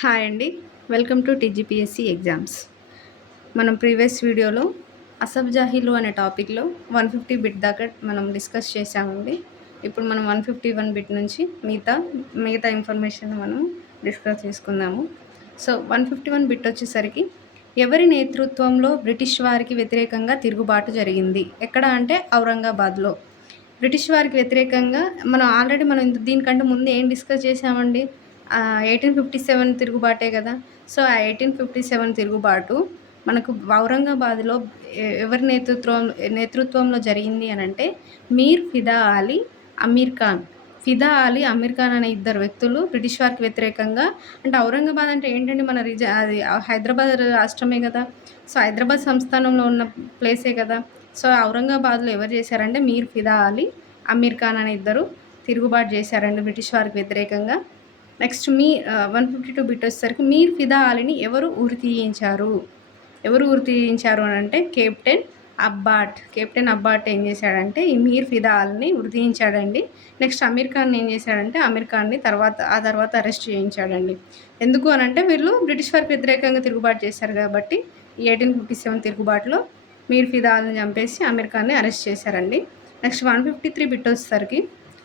Hi అండి. Welcome to TGPSC exams. మనం previous వీడియోలో అసఫ్ జాహీలు అనే టాపిక్‌లో 150 బిట్ దాకా మనం డిస్కస్ చేశామండి. ఇప్పుడు మనం 151 బిట్ నుంచి మిగతా ఇన్ఫర్మేషన్ మనం డిస్కస్ చేసుకుందాము. సో, 151 బిట్ వచ్చేసరికి ఎవరి నేతృత్వంలో బ్రిటిష్ వారికి వ్యతిరేకంగా తిరుగుబాటు జరిగింది? ఎక్కడ అంటే ఔరంగాబాద్‌లో. బ్రిటిష్ వారికి వ్యతిరేకంగా మనం దీనికంటే ముందు ఏం డిస్కస్ చేశామండి? 1857 తిరుగుబాటే గదా! సో, ఆ 1857 తిరుగుబాటు మనకు ఔరంగాబాద్‌లో ఎవరి నేతృత్వంలో జరిగింది అనంటే మీర్ ఫిదా అలీ, అమీర్ ఖాన్. ఫిదా అలీ, అమీర్ ఖాన్ అనే ఇద్దరు వ్యక్తులు బ్రిటిష్ వారికి వ్యతిరేకంగా అంటే ఔరంగాబాద్ అంటే ఏంటండి మన అది హైదరాబాద్ రాష్ట్రమే గదా! సో, హైదరాబాద్ సంస్థానంలో ఉన్న ప్లేసే గదా! సో, ఔరంగాబాద్‌లో ఎవరు చేశారంటే మీర్ ఫిదా అలీ, అమీర్ ఖాన్ అనే ఇద్దరు తిరుగుబాటు చేశారండి బ్రిటిష్ వారికి వ్యతిరేకంగా. నెక్స్ట్ 152 బిట్ వచ్చేసరికి మీర్ ఫిదా అలీని ఎవరు ఉరి తీయించారు? ఎవరు ఉరి తీయించారు అనంటే కెప్టెన్ అబ్బాట్ ఏం చేశాడంటే ఈ మీర్ ఫిదా అలీని ఉరి తీయించాడండి. నెక్స్ట్ అమీర్ ఖాన్ ఏం చేశాడంటే అమీర్ ఖాన్‌ని తర్వాత అరెస్ట్ చేయించాడండి. ఎందుకు అనంటే వీళ్ళు బ్రిటిష్ వారికి వ్యతిరేకంగా తిరుగుబాటు చేశారు కాబట్టి ఈ 1857 తిరుగుబాటులో మీర్ ఫిదా అలీని చంపేసి అమీర్ ఖాన్‌ని అరెస్ట్ చేశారండి. నెక్స్ట్ 153 బిట్ వచ్చేసరికి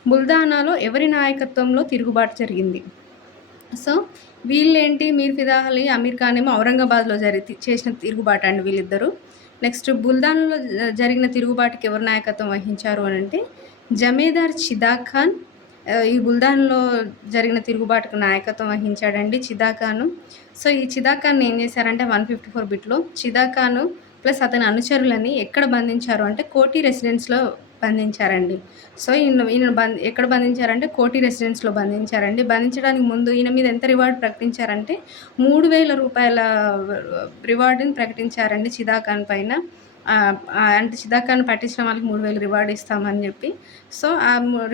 బుల్దానాలో ఎవరి నాయకత్వంలో తిరుగుబాటు జరిగింది? సో, వీళ్ళేంటి మీర్ ఫిదా అలీ, అమీర్ ఖాన్ ఏమో ఔరంగాబాద్‌లో చేసిన తిరుగుబాటండి వీళ్ళిద్దరూ. నెక్స్ట్ బుల్దాన్‌లో జరిగిన తిరుగుబాటుకి ఎవరు నాయకత్వం వహించారు అనంటే జమేదార్ చిదాక్ ఖాన్ ఈ బుల్దాన్‌లో జరిగిన తిరుగుబాటుకు నాయకత్వం వహించాడండి చిదాక్ ఖాను. సో, ఈ చిదాక్ ఖాన్‌ని ఏం చేశారంటే 154 బిట్‌లో చిదాక్ ఖాను ప్లస్ అతని అనుచరులని ఎక్కడ బంధించారు అంటే కోఠి రెసిడెన్స్‌లో బంధించారండి. సో, ఎక్కడ బంధించారంటే కోఠి రెసిడెన్స్‌లో బంధించారండి. బంధించడానికి ముందు ఈయన మీద ఎంత రివార్డ్ ప్రకటించారంటే రూ. 3000 రివార్డ్‌ని ప్రకటించారండి చిదాక్ ఖాన్ పైన. అంటే చిదాక్ ఖాన్ పట్టించిన వాళ్ళకి 3000 రివార్డ్ ఇస్తామని చెప్పి. సో,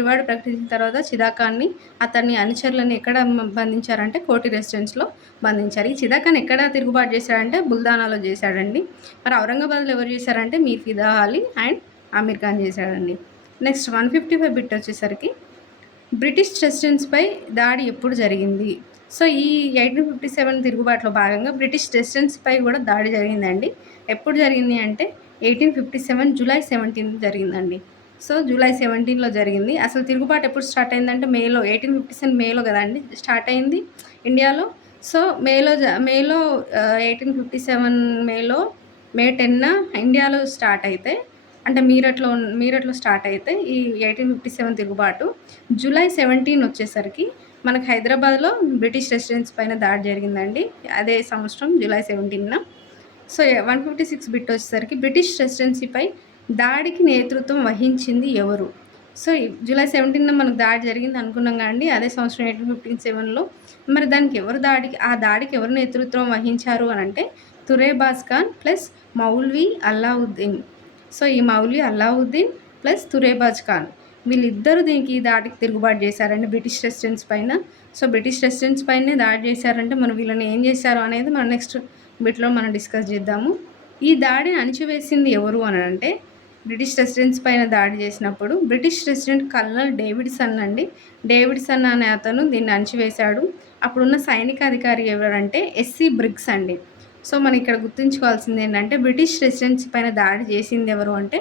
రివార్డ్ ప్రకటించిన తర్వాత చిదాక్ ఖాన్‌ని అతని అనుచరులని ఎక్కడ బంధించారంటే కోఠి రెసిడెన్స్‌లో బంధించారు. ఈ చిదాక్ ఖాన్ ఎక్కడ తిరుగుబాటు చేశాడంటే బుల్దానాలో చేశాడండి. మరి ఔరంగాబాద్‌లో ఎవరు చేశారంటే మీర్ ఫిదా అలీ అండ్ అమీర్ ఖాన్ చేశాడండి. నెక్స్ట్ 155 బిట్ వచ్చేసరికి బ్రిటిష్ రెసిడెన్స్‌పై దాడి ఎప్పుడు జరిగింది? సో, ఈ 1857 తిరుగుబాటులో భాగంగా బ్రిటిష్ రెసిడెన్స్‌పై కూడా దాడి జరిగిందండి. ఎప్పుడు జరిగింది అంటే 1857 జూలై 17 జరిగిందండి. సో, జూలై 17లో జరిగింది. అసలు తిరుగుబాటు ఎప్పుడు స్టార్ట్ అయిందంటే 1857 మేలో కదండీ స్టార్ట్ అయింది ఇండియాలో. సో, మేలో 1857 మే 10న ఇండియాలో స్టార్ట్ అయితే అంటే మీరట్‌లో స్టార్ట్ అయితే ఈ 1857 తిరుగుబాటు జూలై 17 వచ్చేసరికి మనకు హైదరాబాద్‌లో బ్రిటిష్ రెసిడెన్స్ పైన దాడి జరిగిందండి. అదే సంవత్సరం జూలై 17న. సో, 156 బిట్ వచ్చేసరికి బ్రిటిష్ రెసిడెన్సీపై దాడికి నేతృత్వం వహించింది ఎవరు? సో, జూలై 17న మనకు దాడి జరిగింది అనుకున్నాం కదండీ. అదే సంవత్సరం 1857లో మరి ఆ దాడికి ఎవరు నేతృత్వం వహించారు అనంటే తురేబాజ్ ఖాన్ ప్లస్ మౌల్వీ అల్లావుద్దీన్. సో, ఈ మౌల్వీ అల్లావుద్దీన్ ప్లస్ తురేబాజ్ ఖాన్ వీళ్ళిద్దరూ ఈ దాడికి తిరుగుబాటు చేశారండి బ్రిటిష్ రెసిడెన్స్ పైన. సో, బ్రిటిష్ రెసిడెన్స్ పైనే దాడి చేశారంటే మనం వీళ్ళని ఏం చేశారు అనేది మనం నెక్స్ట్ బిట్‌లో మనం డిస్కస్ చేద్దాము. ఈ దాడిని అణిచివేసింది ఎవరు అనంటే బ్రిటిష్ రెసిడెన్స్ పైన దాడి చేసినప్పుడు బ్రిటిష్ రెసిడెంట్ కల్నల్ డేవిడ్సన్ అండి. డేవిడ్సన్ అనే అతను దీన్ని అణిచివేశాడు. అప్పుడున్న సైనికాధికారి ఎవరంటే ఎస్సీ బ్రిగ్స్ అండి. సో, మనం ఇక్కడ గుర్తుంచుకోవాల్సింది ఏంటంటే బ్రిటిష్ రెసిడెన్సీ పైన దాడి చేసింది ఎవరు అంటే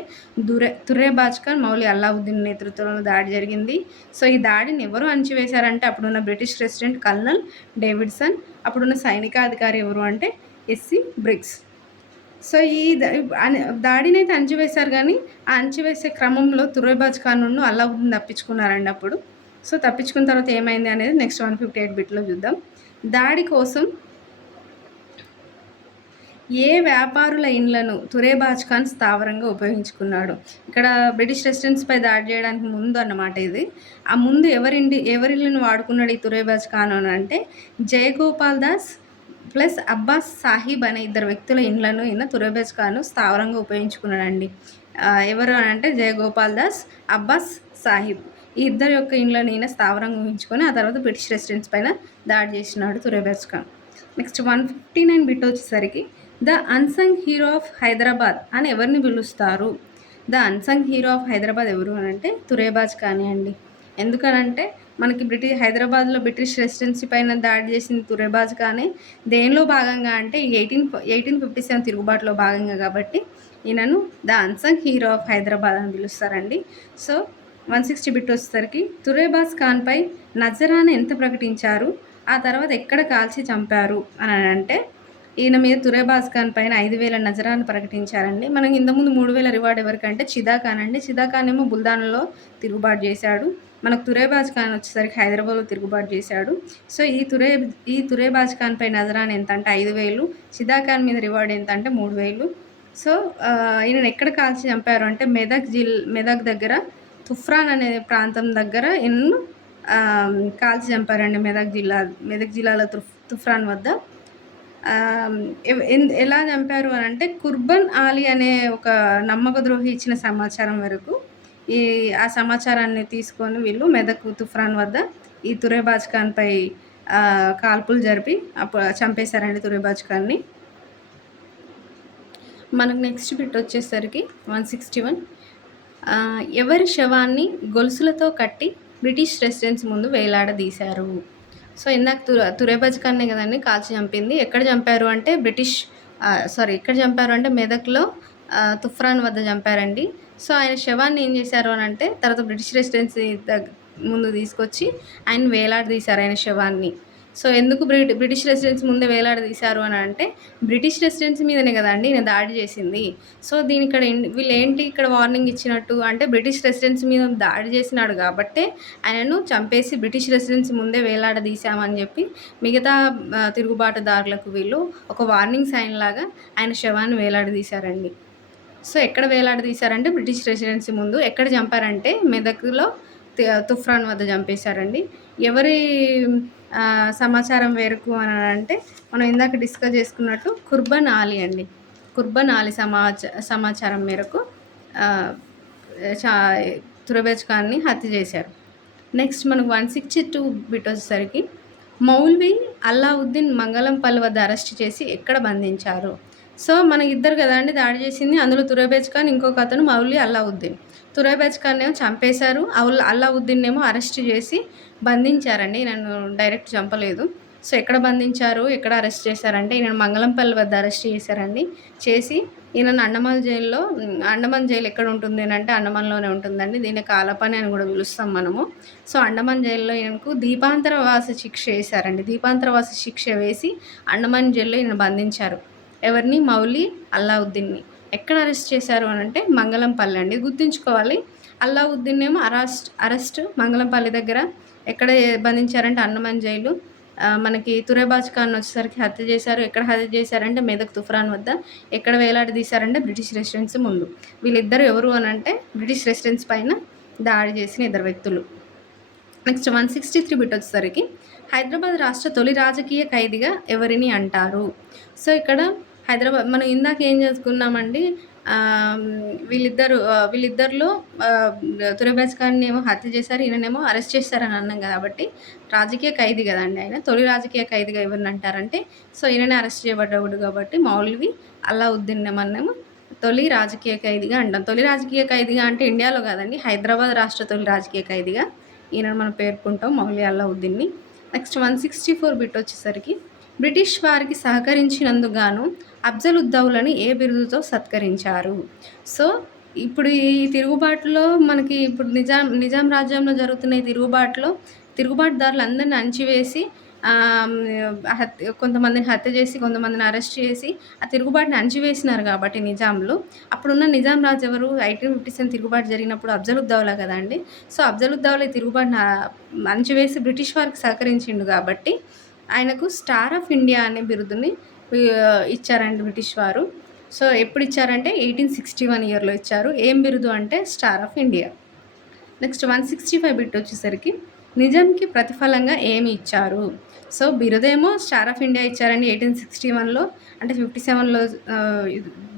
తుర్రేబాజ్ ఖాన్, మౌలి అల్లావుద్దీన్ నేతృత్వంలో దాడి జరిగింది. సో, ఈ దాడిని ఎవరు అణిచివేశారంటే అప్పుడున్న బ్రిటిష్ రెసిడెంట్ కల్నల్ డేవిడ్సన్, అప్పుడున్న సైనికాధికారి ఎవరు అంటే ఎస్సీ బ్రిగ్స్. సో, ఈ దాడినైతే అణిచివేశారు కానీ ఆ అణిచివేసే క్రమంలో తుర్రేబాజ్ ఖాన్‌ను అల్లావుద్దీన్ తప్పించుకున్నారండి అప్పుడు. సో, తప్పించుకున్న తర్వాత ఏమైంది అనేది నెక్స్ట్ 158 బిట్‌లో చూద్దాం. దాడి కోసం ఏ వ్యాపారుల ఇండ్లను తురేబాజ్ ఖాన్ స్థావరంగా ఉపయోగించుకున్నాడు? ఇక్కడ బ్రిటిష్ రెసిడెన్స్‌పై దాడి చేయడానికి ముందు అన్నమాట ఇది. ఆ ముందు ఎవరిళ్ళను వాడుకున్నాడు ఈ తురేబాజ్ ఖాన్ అనంటే జయగోపాల్ దాస్ ప్లస్ అబ్బాస్ సాహిబ్ అనే ఇద్దరు వ్యక్తుల ఇండ్లను ఈయన తురేబాజ్ ఖాన్ స్థావరంగా ఉపయోగించుకున్నాడండి. ఎవరు అనంటే జయగోపాల్ దాస్, అబ్బాస్ సాహిబ్. ఈ ఇద్దరి యొక్క ఇండ్లను ఈయన స్థావరంగా ఊహించుకొని ఆ తర్వాత బ్రిటిష్ రెసిడెన్స్ పైన దాడి చేసినాడు తురేబాజ్ ఖాన్. నెక్స్ట్ 159 బిట్ వచ్చేసరికి the unsung hero of Hyderabad అని ఎవరిని పిలుస్తారు? The unsung hero of Hyderabad ఎవరు అనంటే తురేబాజ్ ఖానే అండి. ఎందుకనంటే మనకి హైదరాబాద్‌లో బ్రిటిష్ రెసిడెన్సీ పైన దాడి చేసింది తురేబాజ్ ఖానే. దేనిలో భాగంగా అంటే ఈ 1857 తిరుగుబాటులో భాగంగా కాబట్టి ఈయనను the unsung hero of Hyderabad అని పిలుస్తారండి. సో, 160 బిట్ వచ్చేసరికి తురేబాజ్ ఖాన్‌పై నజరానా ఎంత ప్రకటించారు? ఆ తర్వాత ఎక్కడ కాల్చి చంపారు అనంటే ఈయన మీద తురేబాజ్ ఖాన్ పైన 5,000 నజరానా ప్రకటించారండి. మనకి ఇంతకుముందు 3,000 రివార్డ్ ఎవరికంటే చిదా ఖాన్ అండి. చిదా ఖాన్ ఏమో బుల్దాన్‌లో తిరుగుబాటు చేశాడు. మనకు తురేబాజ్ ఖాన్ వచ్చేసరికి హైదరాబాద్‌లో తిరుగుబాటు చేశాడు. సో, ఈ తురేబాజ్ ఖాన్ పై నజరానా ఎంత అంటే 5,000, చిదా ఖాన్ మీద రివార్డ్ ఎంత అంటే 3,000. సో, ఈయనను ఎక్కడ కాల్చి చంపారు అంటే మెదక్ దగ్గర తుఫ్రాన్ అనే ప్రాంతం దగ్గర ఈయనను కాల్చి చంపారండి. మెదక్ జిల్లాలో తుఫ్రాన్ వద్ద. ఎలా చంపారు అనంటే కుర్బన్ ఆలీ అనే ఒక నమ్మక ద్రోహి ఇచ్చిన సమాచారం వరకు ఆ సమాచారాన్ని తీసుకొని వీళ్ళు మెదక్ తుఫ్రాన్ వద్ద ఈ తురేబాజ్ ఖాన్‌పై కాల్పులు జరిపి చంపేశారండి తురేబాజ్ ఖాన్‌ని. మనకు నెక్స్ట్ బిట్ వచ్చేసరికి 161. ఎవరి శవాన్ని గొలుసులతో కట్టి బ్రిటిష్ రెసిడెన్సీ ముందు వేలాడదీశారు? సో, ఇందాక తురేబాజ్ ఖాన్‌నే కదండీ కాల్చి చంపింది. ఎక్కడ చంపారు అంటే ఎక్కడ చంపారు అంటే మెదక్‌లో తుఫ్రాన్ వద్ద చంపారండి. సో, ఆయన శవాన్ని ఏం చేశారు అనంటే తర్వాత బ్రిటిష్ రెసిడెన్సీ ముందు తీసుకొచ్చి ఆయన వేలాడదీశారు ఆయన శవాన్ని. సో, ఎందుకు బ్రిటిష్ రెసిడెన్సీ ముందే వేలాడదీశారు అనంటే బ్రిటిష్ రెసిడెన్సీ మీదనే కదండీ ఈయన దాడి చేసింది. సో, వీళ్ళేంటి ఇక్కడ వార్నింగ్ ఇచ్చినట్టు అంటే బ్రిటిష్ రెసిడెన్సీ మీద దాడి చేసినాడు కాబట్టే ఆయనను చంపేసి బ్రిటిష్ రెసిడెన్సీ ముందే వేలాడదీశామని చెప్పి మిగతా తిరుగుబాటుదారులకు వీళ్ళు ఒక వార్నింగ్ సైన్ లాగా ఆయన శవాన్ని వేలాడదీశారండి. సో, ఎక్కడ వేలాడదీశారంటే బ్రిటిష్ రెసిడెన్సీ ముందు. ఎక్కడ చంపారంటే మెదక్‌లో తుఫ్రాన్ వద్ద చంపేశారండి. ఎవరి సమాచారం మేరకు అనంటే మనం ఇందాక డిస్కస్ చేసుకున్నట్టు కుర్బన్ ఆలీ అండి. కుర్బన్ ఆలీ సమాచారం మేరకు తురేబాజ్ ఖాన్‌ని హత్య చేశారు. నెక్స్ట్ మనకు 162 బిట్ వచ్చేసరికి మౌల్వి అల్లావుద్దీన్ మంగళంపల్లి వద్ద అరెస్ట్ చేసి ఎక్కడ బంధించారు? సో, మనకి ఇద్దరు కదండీ దాడి చేసింది. అందులో తురేబాజ్ ఖాన్, ఇంకొక అతను మౌల్వి అల్లావుద్దీన్. తురేబాజ్ ఖాన్ ఏమో చంపేశారు. అల్లావుద్దీన్ ఏమో అరెస్ట్ చేసి బంధించారండి. నన్ను డైరెక్ట్ చంపలేదు. సో, ఎక్కడ బంధించారు, ఎక్కడ అరెస్ట్ చేశారంటే ఈయనను మంగళంపల్లి వద్ద అరెస్ట్ చేశారండి. చేసి ఈయనను అండమాన్ జైలు ఎక్కడ ఉంటుంది అంటే అండమాన్‌లోనే ఉంటుందండి. దీన్ని కాలపని అని కూడా పిలుస్తాం మనము. సో, అండమాన్ జైల్లో ఈయనకు దీపాంతరవాస శిక్ష వేశారండి. దీపాంతరవాస శిక్ష వేసి అండమాన్ జైల్లో ఈయన బంధించారు. ఎవరిని? మౌలి అల్లావుద్దీన్ని. ఎక్కడ అరెస్ట్ చేశారు అనంటే మంగళంపల్లి అండి. గుర్తుంచుకోవాలి. అల్లావుద్దీన్ ఏమో అరెస్ట్ మంగళంపల్లి దగ్గర. ఎక్కడ బంధించారంటే అండమాన్ జైలు. మనకి తురేబాజ్ ఖాన్ వచ్చేసరికి హత్య చేశారు. ఎక్కడ హత్య చేశారంటే మెదక్ తుఫ్రాన్ వద్ద. ఎక్కడ వేలాడదీశారంటే బ్రిటిష్ రెసిడెన్సీ ముందు. వీళ్ళిద్దరు ఎవరు అనంటే బ్రిటిష్ రెసిడెన్సీ పైన దాడి చేసిన ఇద్దరు వ్యక్తులు. నెక్స్ట్ 163 బిట్ వచ్చేసరికి హైదరాబాద్ రాష్ట్ర తొలి రాజకీయ ఖైదీగా ఎవరిని అంటారు? సో, ఇక్కడ మనం ఇందాక ఏం చేసుకున్నామండి, వీళ్ళిద్దరిలో తురేబాజ్ ఖాన్‌ని ఏమో హత్య చేశారు, ఈయననేమో అరెస్ట్ చేశారని అన్నాం కాబట్టి రాజకీయ ఖైదీ కదండి ఆయన. తొలి రాజకీయ ఖైదీగా ఎవరిని అంటారంటే సో, ఈయననే అరెస్ట్ చేయబడ్డాడు కాబట్టి మౌల్వి అల్లావుద్దీన్ మనమేమో తొలి రాజకీయ ఖైదీగా అంటాం. తొలి రాజకీయ ఖైదీగా అంటే ఇండియాలో కాదండి, హైదరాబాద్ రాష్ట్ర తొలి రాజకీయ ఖైదీగా ఈయనను మనం పేర్కొంటాం మౌల్వి అల్లావుద్దీన్ని. నెక్స్ట్ 164 బిట్ వచ్చేసరికి బ్రిటిష్ వారికి సహకరించినందుకు గాను అఫ్జలుద్దౌలాని ఏ బిరుదుతో సత్కరించారు? సో, ఇప్పుడు ఈ తిరుగుబాటులో మనకి ఇప్పుడు నిజాం రాజ్యంలో జరుగుతున్న ఈ తిరుగుబాటుదారులు అందరిని అణచివేసి కొంతమందిని హత్య చేసి, కొంతమందిని అరెస్ట్ చేసి ఆ తిరుగుబాటుని అణచివేసినారు కాబట్టి నిజాంలు. అప్పుడున్న నిజాం రాజు ఎవరు? 1857 తిరుగుబాటు జరిగినప్పుడు అఫ్జలుద్దౌలా కదండీ. సో, అఫ్జలుద్దౌలా ఈ తిరుగుబాటుని అణచివేసి బ్రిటిష్ వారికి సహకరించిండు కాబట్టి ఆయనకు స్టార్ ఆఫ్ ఇండియా అనే బిరుదుని ఇచ్చారండి బ్రిటిష్ వారు. సో, ఎప్పుడు ఇచ్చారంటే 1861 ఇయర్‌లో ఇచ్చారు. ఏం బిరుదు అంటే star of India. Next 165 bit వచ్చేసరికి నిజాంకి ప్రతిఫలంగా ఏమి ఇచ్చారు? సో, బిరుదేమో స్టార్ ఆఫ్ ఇండియా ఇచ్చారండి 1861లో. అంటే 57లో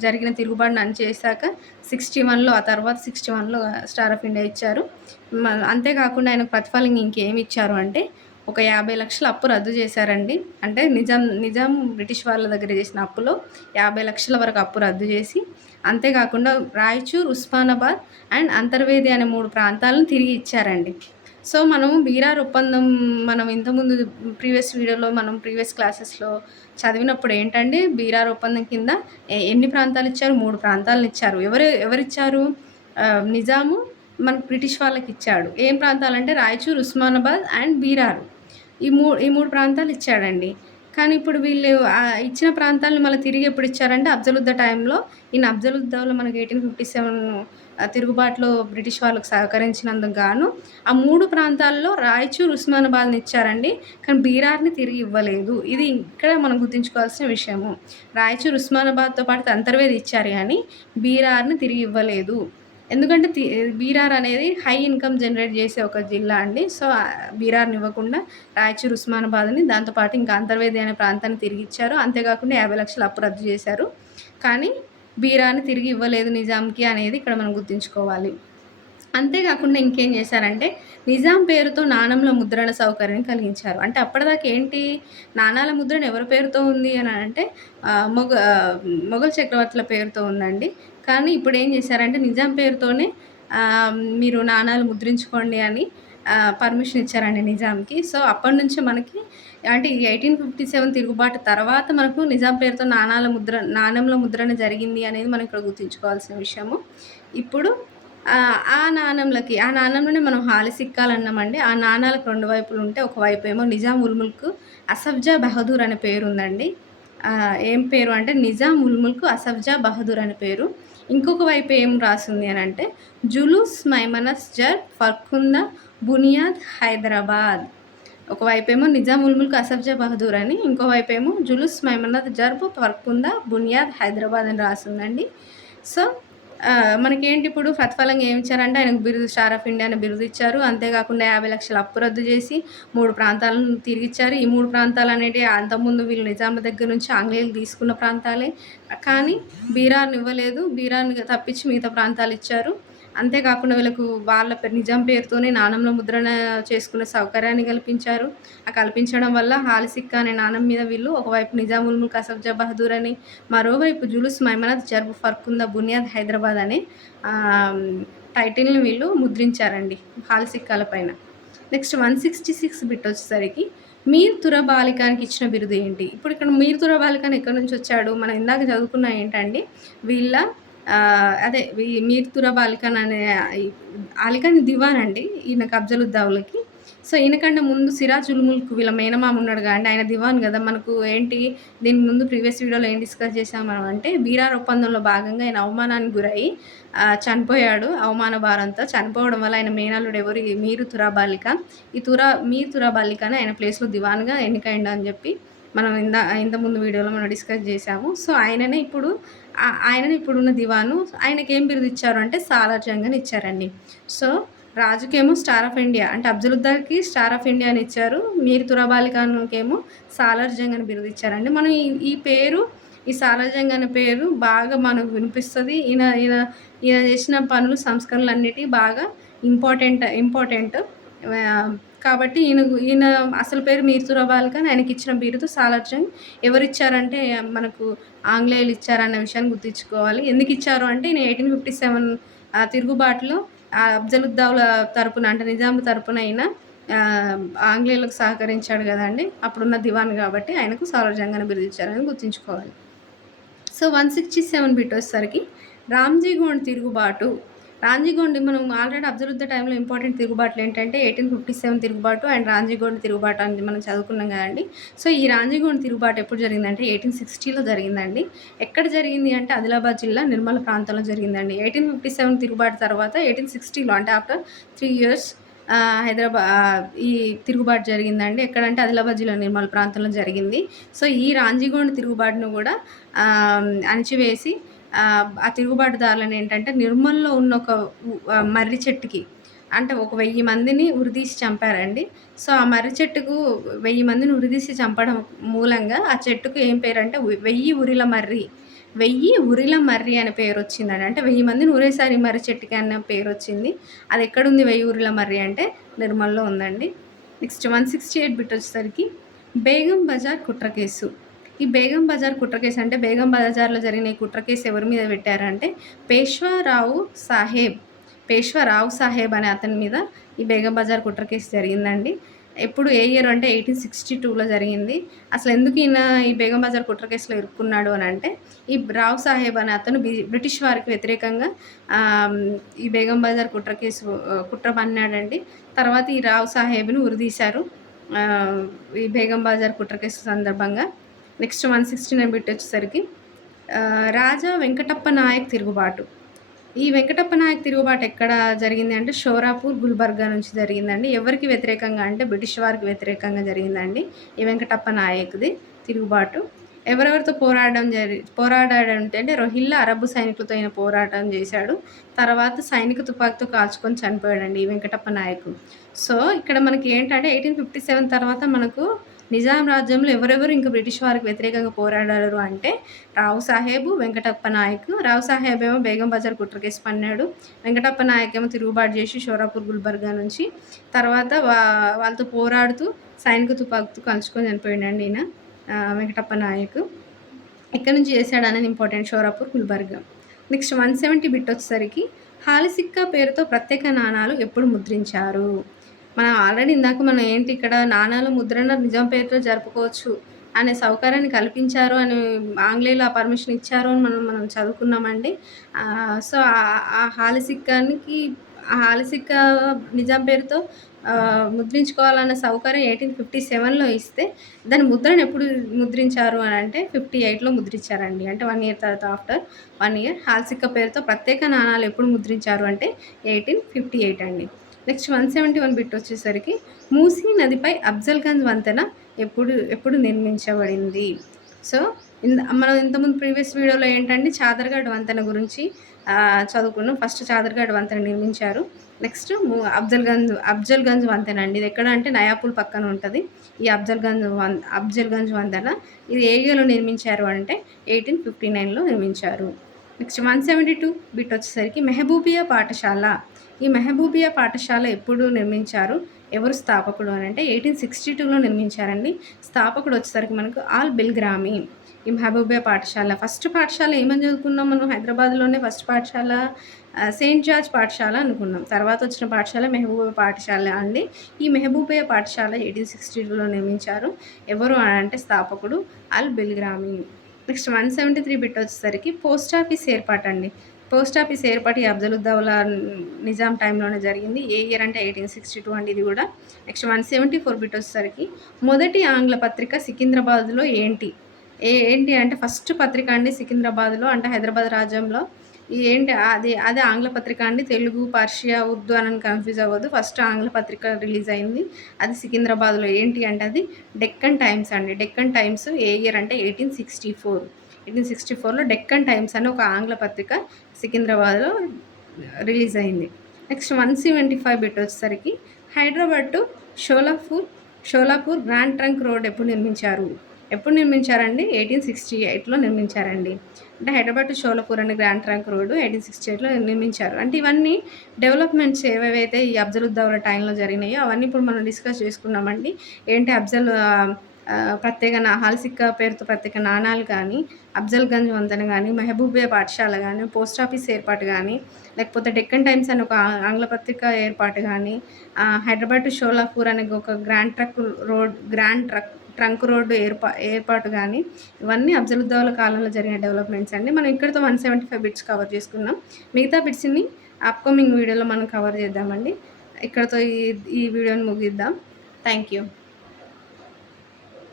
జరిగిన తిరుగుబాటుని అణచివేశాక 61లో, ఆ తర్వాత 61లో స్టార్ ఆఫ్ ఇండియా ఇచ్చారు. అంతేకాకుండా ఆయనకు ప్రతిఫలంగా ఇంకేమి ఇచ్చారు అంటే ఒక 50 లక్షల అప్పు రద్దు చేశారండి. అంటే నిజాం బ్రిటిష్ వాళ్ళ దగ్గర చేసిన అప్పులో 50 లక్షల వరకు అప్పు రద్దు చేసి, అంతేకాకుండా రాయచూర్, ఉస్మానాబాద్ అండ్ అంతర్వేది అనే 3 ప్రాంతాలను తిరిగి ఇచ్చారండి. సో, మనము బీరార్ ఒప్పందం మనం ఇంతకుముందు ప్రీవియస్ క్లాసెస్‌లో చదివినప్పుడు ఏంటంటే, బీరార్ ఒప్పందం కింద ఎన్ని ప్రాంతాలిచ్చారు? 3 ప్రాంతాలనిచ్చారు. ఎవరిచ్చారు? నిజాము మనకు బ్రిటిష్ వాళ్ళకిచ్చాడు. ఏం ప్రాంతాలంటే రాయచూర్, ఉస్మానాబాద్ అండ్ బీరార్. ఈ 3 ప్రాంతాలు ఇచ్చాడండి. కానీ ఇప్పుడు వీళ్ళు ఇచ్చిన ప్రాంతాలను మళ్ళీ తిరిగి ఎప్పుడిచ్చారంటే అఫ్జలుద్దా టైంలో. అఫ్జలుద్దాలో మనకి 1857 తిరుగుబాటులో బ్రిటిష్ వాళ్ళకి సహకరించినందుకు గాను ఆ 3 ప్రాంతాల్లో రాయచూర్, ఉస్మానాబాద్‌ని ఇచ్చారండి. కానీ బీరార్‌ని తిరిగి ఇవ్వలేదు. ఇది ఇక్కడ మనం గుర్తుంచుకోవాల్సిన విషయము. రాయచూర్, ఉస్మానాబాద్‌తో పాటు అంతర్వేది ఇచ్చారు గానీ బీరార్‌ని తిరిగి ఇవ్వలేదు. ఎందుకంటే బీరార్ అనేది హై ఇన్‌కమ్ జనరేట్ చేసే ఒక జిల్లా అండి. సో, బీరార్‌ని ఇవ్వకుండా రాయచూర్, ఉస్మానాబాద్‌ని దాంతో పాటు ఇంకా అంతర్వేది అనే ప్రాంతాన్ని తిరిగిచ్చారు. అంతేకాకుండా 50 లక్షల అప్పు రద్దు చేశారు. కానీ బీరార్‌ని తిరిగి ఇవ్వలేదు నిజాంకి అనేది ఇక్కడ మనం గుర్తుంచుకోవాలి. అంతేకాకుండా ఇంకేం చేశారంటే నిజాం పేరుతో నాణంల ముద్రణ సౌకర్యం కలిగించారు. అంటే అప్పటిదాకా ఏంటి నాణాల ముద్రణ ఎవరి పేరుతో ఉంది అని అంటే మొఘల్ చక్రవర్తుల పేరుతో ఉందండి. కానీ ఇప్పుడు ఏం చేశారంటే నిజాం పేరుతోనే మీరు నాణాలు ముద్రించుకోండి అని పర్మిషన్ ఇచ్చారండి నిజాంకి. సో, అప్పటి నుంచి మనకి అంటే ఈ 1857 తిరుగుబాటు తర్వాత మనకు నిజాం పేరుతో నాణెంల ముద్రణ జరిగింది అనేది మనం ఇక్కడ గుర్తుంచుకోవాల్సిన విషయము. ఇప్పుడు ఆ నాణెంలోనే మనం హాలి సిక్కాలన్నామండి. ఆ నాణాలకు 2 వైపులు ఉంటే ఒకవైపేమో నిజాం ఉల్ ముల్క్ అసఫ్జా బహదూర్ అనే పేరుందండి. ఏం పేరు అంటే నిజాం ఉల్ ముల్క్ అసఫ్జా బహదూర్ అనే పేరు. ఇంకొక వైపు ఏం రాసుంది అని అంటే జులూస్ మైమనస్ జర్ ఫర్ఖుంద బునియాద్ హైదరాబాద్. ఒకవైపేమో నిజాం ఉల్ ముల్క్ అసఫ్జా బహదూర్ అని, ఇంకోవైపేమో జులూస్ మైమనద్ జర్బ్ ఫర్ఖుంద బునియాద్ హైదరాబాద్ అని రాసుందండి. సో, మనకేంటి ఇప్పుడు ప్రతిఫలంగా ఏమిచ్చారంటే ఆయనకు బిరుదు స్టార్ ఆఫ్ ఇండియా అనే బిరుదు ఇచ్చారు. అంతేకాకుండా 50 లక్షల అప్పు రద్దు చేసి 3 ప్రాంతాలను తిరిగిచ్చారు. ఈ 3 ప్రాంతాలనేటివి అంతకుముందు వీళ్ళు నిజాంల దగ్గర నుంచి ఆంగ్లేయులు తీసుకున్న ప్రాంతాలే. కానీ బీరార్‌ని ఇవ్వలేదు. బీరార్‌ని తప్పించి మిగతా ప్రాంతాలు ఇచ్చారు. అంతేకాకుండా వీళ్ళకు నిజాం పేరుతోనే నాణెంల ముద్రణ చేసుకునే సౌకర్యాన్ని కల్పించారు. కల్పించడం వల్ల హాలి సిక్కా అనే నాణెం మీద వీళ్ళు ఒకవైపు నిజాం ఉల్ ముల్క్ అసఫ్జా బహదూర్ అని, మరోవైపు జులూస్ మైమనద్ జర్బ్ ఫర్ఖుంద బునియాద్ హైదరాబాద్ అనే టైటిల్‌ని వీళ్ళు ముద్రించారండి హాలి సిక్కాల పైన. నెక్స్ట్ 166 బిట్ వచ్చేసరికి మీర్ తురబాలికానికి ఇచ్చిన బిరుదు ఏంటి? ఇప్పుడు ఇక్కడ మీర్ తురబాలికాన్ ఎక్కడి నుంచి వచ్చాడు? మనం ఇందాక చదువుకున్న ఏంటండి వీళ్ళ మీర్ తురబ్ అలీఖాన్ అనే అలీఖాన్ దివాన్ అండి ఈయనకు అఫ్జలుద్దౌలాకి. సో, ఈయనకంటే ముందు సిరాజ్ ఉల్ ముల్క్ వీళ్ళ మేనమామ ఉన్నాడు కదండీ, ఆయన దివాన్ కదా. మనకు ఏంటి దీని ముందు ప్రీవియస్ వీడియోలో ఏం డిస్కస్ చేసాం మనం అంటే బీరార్ ఒప్పందంలో భాగంగా ఆయన అవమానానికి గురయ్యి చనిపోయాడు. అవమాన భారంతో చనిపోవడం వల్ల ఆయన మేనల్లుడు ఎవరు మీర్ తురబ్ అలీఖాన్. మీర్ తురబ్ అలీఖాన్ ఆయన ప్లేస్‌లో దివాన్‌గా ఎన్నికైండు అని చెప్పి మనం ఇంతకుముందు వీడియోలో మనం డిస్కస్ చేసాము. సో, ఆయననే ఇప్పుడున్న దివాను. ఆయనకేం బిరుదు ఇచ్చారు అంటే సాలార్ జంగ్ అని ఇచ్చారండి. సో, రాజుకేమో స్టార్ ఆఫ్ ఇండియా అంటే అఫ్జలుద్దార్‌కి స్టార్ ఆఫ్ ఇండియా అని ఇచ్చారు. మీర్ తురబ్ అలీ ఖాన్‌కేమో సాలార్ జంగ్ అని బిరుదు ఇచ్చారండి. మనం ఈ సాలార్ జంగ్ అనే పేరు బాగా మనకు వినిపిస్తది. ఈయన చేసిన పనులు సంస్కరణలన్నిటివి బాగా ఇంపార్టెంట్. కాబట్టి ఈయన అసలు పేరు మీర్ తురబ్ అలీ ఖాన్. ఆయనకిచ్చిన బిరుదు సాలార్ జంగ్. ఎవరిచ్చారంటే మనకు ఆంగ్లేయులు ఇచ్చారన్న విషయాన్ని గుర్తుంచుకోవాలి. ఎందుకు ఇచ్చారు అంటే ఈయన 1857 తిరుగుబాటులో అఫ్జలుద్దౌలా తరపున అంటే నిజాం తరపున ఈయన ఆంగ్లేయులకు సహకరించాడు కదండి. అప్పుడున్న దివాన్ కాబట్టి ఆయనకు సాలార్ జంగ్ అని బిరుదు ఇచ్చారని గుర్తుంచుకోవాలి. సో, 167 బిట్ వచ్చేసరికి రామ్జీగోండ్ తిరుగుబాటు. రాంజీగోండ్ మనం ఆల్రెడీ అఫ్జలుద్దా టైంలో ఇంపార్టెంట్ తిరుగుబాట్లు ఏంటంటే 1857 తిరుగుబాటు అండ్ రాంజీగోండ్ తిరుగుబాటు అని మనం చదువుకున్నాం కదండి. సో, ఈ రాంజీగోండ్ తిరుగుబాటు ఎప్పుడు జరిగిందంటే 1860లో జరిగిందండి. ఎక్కడ జరిగింది అంటే ఆదిలాబాద్ జిల్లా నిర్మల్ ప్రాంతంలో జరిగిందండి. 1857 తిరుగుబాటు తర్వాత 1860లో అంటే ఆఫ్టర్ 3 ఇయర్స్ ఈ తిరుగుబాటు జరిగిందండి. ఎక్కడంటే ఆదిలాబాద్ జిల్లా నిర్మల్ ప్రాంతంలో జరిగింది. సో, ఈ రాంజీగోండ్ తిరుగుబాటును కూడా అణిచివేసి ఆ తిరుగుబాటుదారులను ఏంటంటే నిర్మల్లో ఉన్న ఒక మర్రి చెట్టుకి అంటే ఒక 1000 మందిని ఉరిదీసి చంపారండి. సో, ఆ మర్రి చెట్టుకు 1000 మందిని ఉరిదీసి చంపడం మూలంగా ఆ చెట్టుకు ఏం పేరంటే 1000 ఉరిల మర్రి అనే పేరు వచ్చిందండి. అంటే 1000 మందిని ఉరేసారి మర్రి చెట్టుకి అన్న పేరు వచ్చింది. అది ఎక్కడుంది 1000 ఉరిల మర్రి అంటే నిర్మల్లో ఉందండి. నెక్స్ట్ 168 బిట్ వచ్చేసరికి బేగం బజార్ కుట్ర కేసు. ఈ బేగం బజార్ కుట్ర కేసు అంటే బేగం బజార్లో జరిగిన ఈ కుట్ర కేసు ఎవరి మీద పెట్టారంటే పేష్వా రావు సాహెబ్ అనే అతని మీద ఈ బేగం బజార్ కుట్ర కేసు జరిగిందండి. ఎప్పుడు ఏ ఇయర్ అంటే 1862లో జరిగింది. అసలు ఎందుకు ఈయన ఈ బేగం బజార్ కుట్ర కేసులో ఇరుక్కున్నాడు అని అంటే, ఈ రావ్ సాహెబ్ అనే అతను బ్రిటిష్ వారికి వ్యతిరేకంగా ఈ బేగం బజార్ కుట్ర కేసు కుట్ర పన్నాడండి. తర్వాత ఈ రావ్ సాహెబ్‌ని ఉరిదీశారు. ఈ బేగం బజార్ కుట్ర కేసు సందర్భంగా. నెక్స్ట్ 169 బిట్ వచ్చేసరికి రాజా వెంకటప్ప నాయక్ తిరుగుబాటు. ఈ వెంకటప్ప నాయక్ తిరుగుబాటు ఎక్కడ జరిగింది అంటే షోరాపూర్, గుల్బర్గా నుంచి జరిగిందండి. ఎవరికి వ్యతిరేకంగా అంటే బ్రిటిష్ వారికి వ్యతిరేకంగా జరిగిందండి ఈ వెంకటప్ప నాయక్‌ది తిరుగుబాటు. ఎవరెవరితో పోరాడాడంటే రోహిల్లా అరబ్బు సైనికులతో ఈయన పోరాటం చేశాడు. తర్వాత సైనిక తుపాకీతో కాల్చుకొని చనిపోయాడండి ఈ వెంకటప్ప నాయక్. సో ఇక్కడ మనకి ఏంటంటే 1857 తర్వాత మనకు నిజాం రాజ్యంలో ఎవరెవరు ఇంకా బ్రిటిష్ వారికి వ్యతిరేకంగా పోరాడారు అంటే రావు సాహెబ్, వెంకటప్ప నాయక్. రావు సాహెబ్ ఏమో బేగం బజార్ కుట్ర కేసు పన్నాడు. వెంకటప్ప నాయక్ ఏమో తిరుగుబాటు చేసి షోరాపూర్, గుల్బర్గా నుంచి. తర్వాత వాళ్ళతో పోరాడుతూ సైనిక తుపాకుతో కలుసుకొని చనిపోయాడండి ఈయన వెంకటప్ప నాయక్. ఎక్కడి నుంచి చేశాడు అనేది ఇంపార్టెంట్, షోరాపూర్, గుల్బర్గా. నెక్స్ట్ 170 బిట్ వచ్చేసరికి హాలిసిక్కా పేరుతో ప్రత్యేక నాణాలు ఎప్పుడు ముద్రించారు? మనం ఆల్రెడీ ఇందాక మనం ఏంటి ఇక్కడ నాణాల ముద్రణ నిజాం పేరుతో జరుపుకోవచ్చు అనే సౌకర్యాన్ని కల్పించారు అని ఆంగ్లేయులు ఆ పర్మిషన్ ఇచ్చారు అని మనం చదువుకున్నామండి. సో ఆ హాలిసిక్కా నిజాం పేరుతో ముద్రించుకోవాలన్న సౌకర్యం 1857లో ఇస్తే దాని ముద్రను ఎప్పుడు ముద్రించారు అని అంటే 58లో ముద్రించారండి. అంటే 1 ఇయర్ తర్వాత ఆఫ్టర్ 1 ఇయర్ హాల్సిక్కా పేరుతో ప్రత్యేక నాణాలు ఎప్పుడు ముద్రించారు అంటే 1858 అండి. నెక్స్ట్ 171 బిట్ వచ్చేసరికి మూసీ నదిపై అఫ్జల్గంజ్ వంతెన ఎప్పుడు నిర్మించబడింది? సో మనం ఇంతకుముందు ప్రీవియస్ వీడియోలో ఏంటంటే చాదర్ఘాట్ వంతెన గురించి చదువుకున్నాం. ఫస్ట్ చాదర్ఘాట్ వంతెన నిర్మించారు. నెక్స్ట్ అఫ్జల్గంజ్ వంతెన అండి. ఇది ఎక్కడ అంటే నయాపూల్ పక్కన ఉంటుంది ఈ అఫ్జల్గంజ్ వంతెన. ఇది ఏ ఇయర్లో నిర్మించారు అంటే 1859లో నిర్మించారు. నెక్స్ట్ 172 బిట్ వచ్చేసరికి మెహబూబియా పాఠశాల. ఈ మెహబూబియా పాఠశాల ఎప్పుడు నిర్మించారు? ఎవరు స్థాపకుడు అని అంటే 1862లో నిర్మించారండి. స్థాపకుడు వచ్చేసరికి మనకు ఆల్ బిల్గ్రామీ. ఈ మెహబూబియా పాఠశాల ఫస్ట్ పాఠశాల ఏమని చదువుకున్నాం మనం హైదరాబాద్లోనే ఫస్ట్ పాఠశాల సెయింట్ జార్జ్ పాఠశాల అనుకున్నాం. తర్వాత వచ్చిన పాఠశాల మెహబూబియా పాఠశాల అండి. ఈ మెహబూబియా పాఠశాల 1862లో నిర్మించారు. ఎవరు అని అంటే స్థాపకుడు ఆల్ బిల్గ్రామీ. నెక్స్ట్ 173 బిట్ వచ్చేసరికి పోస్ట్ ఆఫీస్ ఏర్పాటు అండి. పోస్ట్ ఆఫీస్ ఏర్పాటు అఫ్జలుద్దౌలా నిజాం టైంలోనే జరిగింది. ఏ ఇయర్ అంటే 1862 అండి ఇది కూడా. నెక్స్ట్ 174 బిట్ వచ్చేసరికి మొదటి ఆంగ్ల పత్రిక సికింద్రాబాద్లో ఏంటి అంటే ఫస్ట్ పత్రిక అండి సికింద్రాబాద్లో అంటే హైదరాబాద్ రాజ్యంలో ఏంటి అది ఆంగ్ల పత్రిక అండి. తెలుగు, పర్షియా, ఉర్దూ అని కన్ఫ్యూజ్ అవ్వదు. ఫస్ట్ ఆంగ్ల పత్రిక రిలీజ్ అయింది అది సికింద్రాబాద్లో. ఏంటి అంటే అది డెక్కన్ టైమ్స్ అండి. డెక్కన్ టైమ్స్ ఏ ఇయర్ అంటే 1864లో డెక్కన్ టైమ్స్ అని ఒక ఆంగ్ల పత్రిక సికింద్రాబాద్లో రిలీజ్ అయింది. నెక్స్ట్ 175 బిట్ వచ్చేసరికి Hyderabad to Solapur grand trunk road ఎప్పుడు నిర్మించారండి 1868లో నిర్మించారండి. అంటే హైదరాబాద్ టు షోలాపూర్ అనే గ్రాండ్ ట్రంక్ రోడ్డు 1868లో నిర్మించారు. అంటే ఇవన్నీ డెవలప్మెంట్స్ ఏవేవైతే ఈ అఫ్జలుద్దౌలా టైంలో జరిగినాయో అవన్నీ ఇప్పుడు మనం డిస్కస్ చేసుకున్నామండి. ఏంటి ప్రత్యేక హాల్సిక్కా పేరుతో ప్రత్యేక నాణాలు కానీ, అఫ్జల్గంజ్ వంతెన కానీ, మెహబూబియా పాఠశాల కానీ, పోస్ట్ ఆఫీస్ ఏర్పాటు కానీ, లేకపోతే డెక్కన్ టైమ్స్ అనే ఒక ఆంగ్ల పత్రిక ఏర్పాటు కానీ, హైదరాబాద్ టు షోలాపూర్ అనే ఒక గ్రాండ్ ట్రంక్ రోడ్డు ఏర్పాటు కానీ, ఇవన్నీ అఫ్జలుద్దౌలా కాలంలో జరిగిన డెవలప్మెంట్స్ అండి. మనం ఇక్కడితో 175 బిట్స్ కవర్ చేసుకున్నాం. మిగతా బిట్స్ని అప్కమింగ్ వీడియోలో మనం కవర్ చేద్దామండి. ఇక్కడితో ఈ వీడియోని ముగిద్దాం. Thank you.